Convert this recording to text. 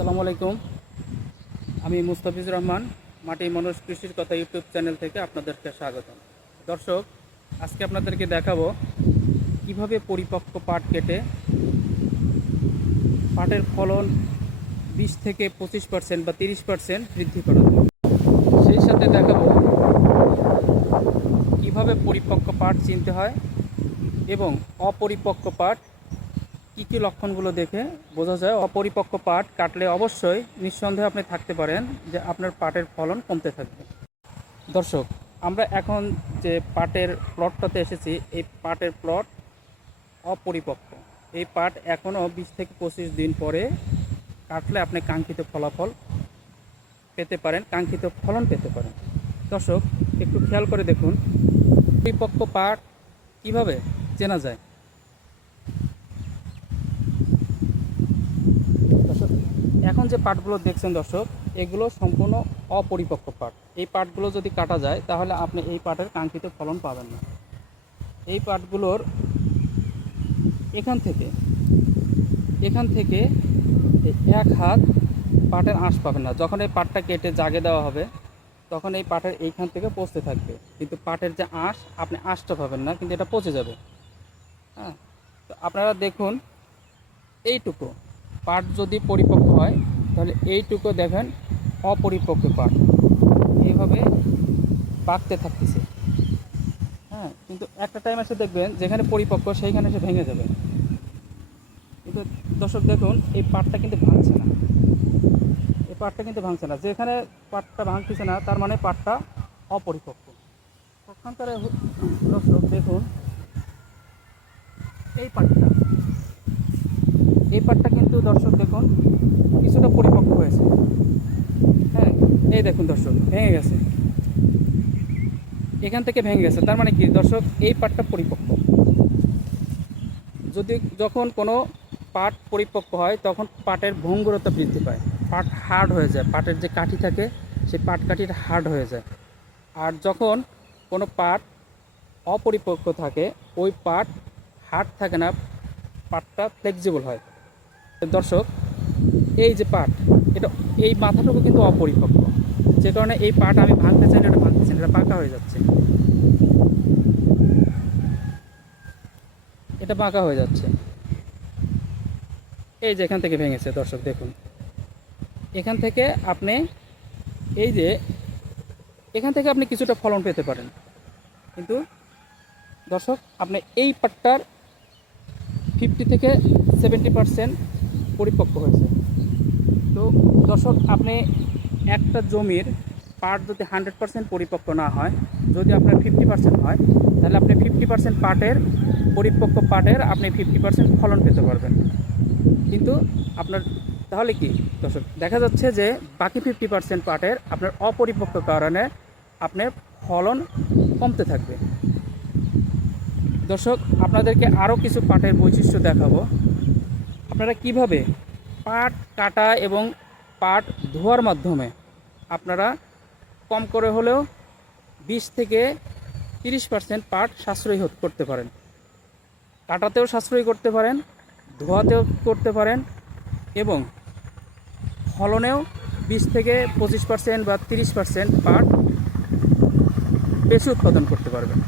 আসসালামু আলাইকুম। আমি মুস্তাফিজুর রহমান, মাটি মানুষ কৃষির কথা ইউটিউব চ্যানেল থেকে আপনাদেরকে স্বাগতম। দর্শক, আজকে আপনাদেরকে দেখাবো কিভাবে পরিপক্ক পাট কেটে পাটের ফলন 20 থেকে 25% বা 30% বৃদ্ধি করা যায়। সেই সাথে দেখাবো কিভাবে পরিপক্ক পাট চিনতে হয় এবং অপরিপক্ক পাট কী কী লক্ষণগুলো দেখে বোঝা যায়। অপরিপক্ক পাট কাটলে অবশ্যই নিঃসন্দেহে আপনি থাকতে পারেন যে আপনার পাটের ফলন কমতে থাকবে। দর্শক, আমরা এখন যে পাটের প্লটটাতে এসেছি, এই পাটের প্লট অপরিপক্ক। এই পাট এখনও 20 থেকে 25 দিন পরে কাটলে আপনি কাঙ্ক্ষিত ফলাফল পেতে পারেন, কাঙ্ক্ষিত ফলন পেতে পারেন। দর্শক, একটু খেয়াল করে দেখুন পরিপক্ক পাট কীভাবে চেনা যায়। দর্শক, এখন যে পাটগুলো দেখছেন দর্শক, এগুলো সম্পূর্ণ অপরিপক্ক পাট। এই পাটগুলো যদি কাটা যায় তাহলে আপনি এই পাটের কাঙ্ক্ষিত ফলন পাবেন না। এই পাটগুলোর এখান থেকে এক হাত পাটের আঁশ পাবেন না। যখন এই পাটটা কেটে জাগে দেওয়া হবে তখন এই পাটের এইখান থেকে পচতে থাকবে, কিন্তু পাটের যে আঁশ, আপনি আঁশটা পাবেন না, কিন্তু এটা পচে যাবে। হ্যাঁ, তো আপনারা দেখুন এইটুকু পাট যদি পরিপক্ক হয় তাহলে এইটুকু দেখেন অপরিপক্ক পাট এইভাবে পাকতে থাকতেছে। হ্যাঁ, কিন্তু একটা টাইম এসে দেখবেন যেখানে পরিপক্ক সেইখানে এসে ভেঙে যাবে। কিন্তু দর্শক দেখুন, এই পাটটা কিন্তু ভাঙছে না, এই পাটটা কিন্তু ভাঙছে না। যেখানে পাটটা ভাঙতেছে না তার মানে পাটটা অপরিপক্ক। পক্ষান্তরে দর্শক দেখুন এই পাটটা কিন্তু দর্শক দেখুন কিছুটা পরিপক্ক হয়েছে। হ্যাঁ, এই দেখুন দর্শক ভেঙে গেছে, এখান থেকে ভেঙে গেছে। তার মানে কি দর্শক, এই পাটটা পরিপক্ক। যখন কোনো পাট পরিপক্ক হয় তখন পাটের ভঙ্গুরতা বৃদ্ধি পায়, পাট হার্ড হয়ে যায়, পাটের যে কাঠি থাকে সেই পাট কাঠিটা হার্ড হয়ে যায়। আর যখন কোনো পাট অপরিপক্ক থাকে ওই পাট হার্ড থাকে না, পাটটা ফ্লেক্সিবল হয়। দর্শক, এই যে পাট, এটা এই মাথাটুকু কিন্তু অপরিপক্ক, যে কারণে এই পাট আমি ভাঙতে চাইলে এটা ভাঙতেছি না, এটা পাকা হয়ে যাচ্ছে, এটা পাকা হয়ে যাচ্ছে। এই যে এখান থেকে ভেঙেছে দর্শক দেখুন, এখান থেকে আপনি এই যে এখান থেকে আপনি কিছুটা ফলন পেতে পারেন, কিন্তু দর্শক আপনি এই পাটটার 50 থেকে 70% পরিপক্ক হয়েছে। তো দর্শক, আপনি একটা জমির পাট যদি 100% পরিপক্ক না হয়, যদি আপনার 50% হয় তাহলে আপনি 50% পাটের পরিপক্ক পাটের আপনি 50% ফলন পেতে পারবেন। কিন্তু আপনার তাহলে কি দর্শক, দেখা যাচ্ছে যে বাকি 50% পাটের আপনার অপরিপক্ক কারণে আপনার ফলন কমতে থাকবে। দর্শক, আপনাদেরকে আরও কিছু পাটের বৈশিষ্ট্য দেখাবো, আপনারা কিভাবে পাট কাটা এবং পাট ধোয়ার মাধ্যমে আপনারা কম করে হলেও 20 থেকে 30% পাট সাশ্রয়ী করতে পারেন। কাটাতেও সাশ্রয়ী করতে পারেন, ধোয়াতেও করতে পারেন এবং ফলনেও 20 থেকে 25% বা 30% পাট বেশি উৎপাদন করতে পারবেন।